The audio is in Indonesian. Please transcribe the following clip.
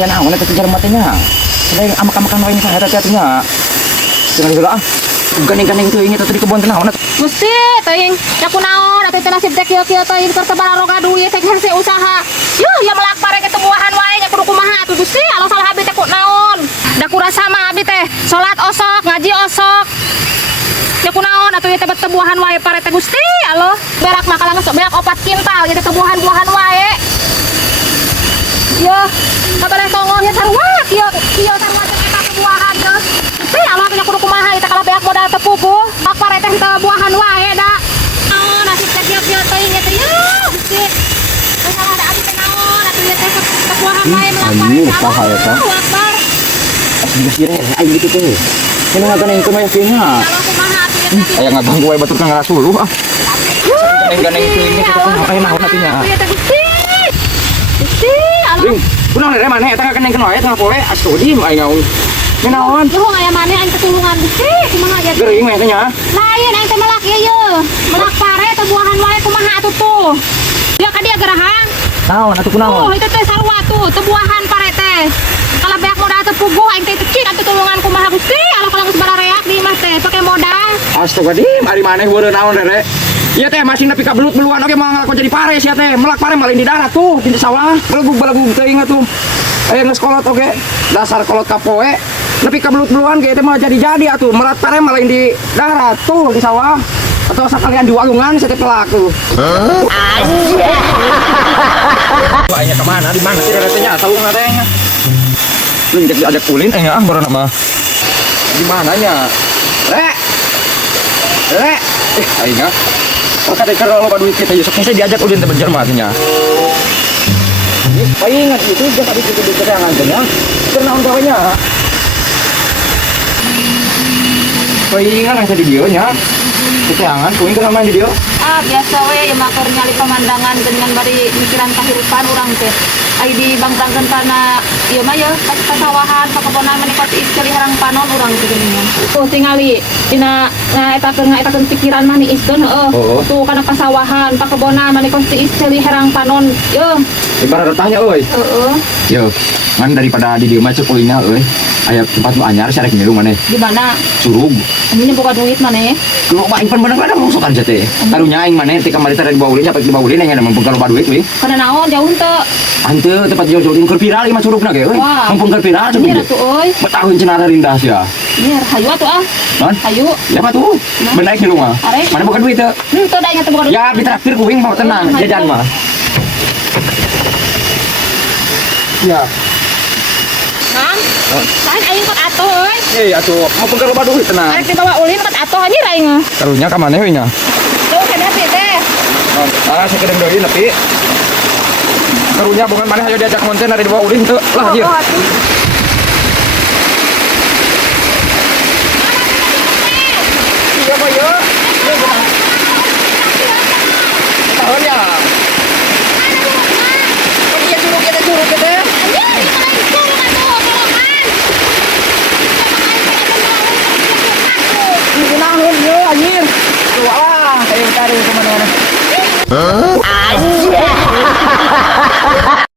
nya naon eta kejar matenya. Lain amak-amakan wae saha hati-hatinya. Jangan heula ah. Gandeng-gandeng teuing eta di kebon teh naon. Gusti, teuing nya kunaon atuh teh nasib teh kieu-kieu teuing keur sabararoga duit teh hese usaha. Yuh, ya melak parek eta buahan wae nya kudu kumaha atuh Gusti, alo salah abi teh kunaon. Da kurasa mah abi teh salat osok, ngaji osok. Ya kunaon atuh teh tebuahan wae parek teh Gusti, alo. Berak mah kalangan sok berak 4 kintal gitu tebuahan-buahan wae. Ya, kabareh tongolnya sarua kieu sarua teh eta tebuahan teh. Gusti, alo nya kudu kumaha eta kalau beak modal tepupuh. Pak parek teh tebuahan wae da. Naon nasib teh kieu-kieu teuing teh ya Gusti. Teu salah ada abi teh naon atuh teh tebuahan wae melak parek teh. Allahu Akbar. Geus sire aing gitu teh. Cenah ngagandeng teh mah yakinnya. Kalau kumaha atuh teh. Aya ngabanggu wae batur kang rasuluh ah. Gandeng-gandeng teuing teh teh ngapain naon atunya. Gusti. Gusti, alo. Kunaon re maneh eta ngagandengkeun wae tengah poe astudi aing ngaun. Naon? Nuhun aya maneh aing ketulungan Gusti, kumaha jadi? Geuring we teh nya. Lain aing teh melak ieu. Melak pare teh buahan wae kumaha atuh tuh. Dia ka dia geraha. Naon atuh kunaon? Oh, itu teh sarua tuh, teu buahan pare teh. Kalau beak modal teu puguh aing teh cik atuh tulungan kumaha Gusti, alo kalau geus barareak di imah teh pake modal. Astagfirullah, ari maneh weureun naon Rere? Iya teh masih nepi ka belut-beluan oge mah ngalakon jadi pares ya teh. Melak pare malin di darat tuh, di sawah. Belegug teuing atuh. Aya geus kolot oge. Dasar kolot ka poe. Nepi ka belut-beluan ge teh mah jadi-jadi atuh. Melat pare malin di darat tuh di sawah. Atau sakalian di walungan saya teh pelak tuh. Anjir. Aya ka mana? Di mana sih Rere teh nya? Saung teh nya. Lu ajak ulin ah baru mah. Di mananya? Aing ah. Pakade kalau lo duit kita yusuk saya diajak ulin teh berjermat nya. Ingat itu jangan tadi itu di keterangan teh nya. Kenaon gawe nya. Ingat asa di dieu nya. Keterangan kuing keur main di dieu. Ah, biasa we ya makor nyali pemandangan dengan bari mikiran kahirupan urang teh. Ai di bangtangkeun kana ieu mah ya pasawahan pakebunan menikot istri harang panon urang teh geuningan. Tuh tingali dina ngaetakeun pikiran mah ni iskeun heueuh. Tuh kana pasawahan pakebunan menikot istri harang panon. Yeuh. Ibarat tanya euy. Heeh. Yo, man daripada di dieu mah cek ulina euy. Aya tempat nu anyar sarek ngilu maneh. Di mana? Surug. Ini boga duit maneh. Lu mah aing bener-bener mongsokan teh. Karunya aing maneh teh kamari teh di bawah ulin sampai di bawah ulin aya mah loba duit we. Kana naon jauh teu? Anteu tempat jauh-jauh keur viral ieu mah surugna ge euy. Mumpung keur viral atuh euy. Betahun cenah rindah sia. Iya, hayu atuh ah. Non? Hayu. Ya mah tuh. Bener ngilu mah. Mana boga duit teu? Teu da nya teu boga duit. Ya ditraktir kuing mah tenang, jajan mah. Ya. Nang. Lain aing kot atuh euy. Atuh mumpung keur loba duit tenang. Arek dibawa ulin kot atuh anjir aing. Karunya ka maneh we nya? Tuh kana hati teh. Saya kedeng deui nepi. Karunya bukan maneh hayu diajak konten ari di bawah ulin teu. Lah anjir. Iya mah ya. Tahun ya. Iya curug kita. Anjir. Tuh ah, kayak tarik kemana-mana.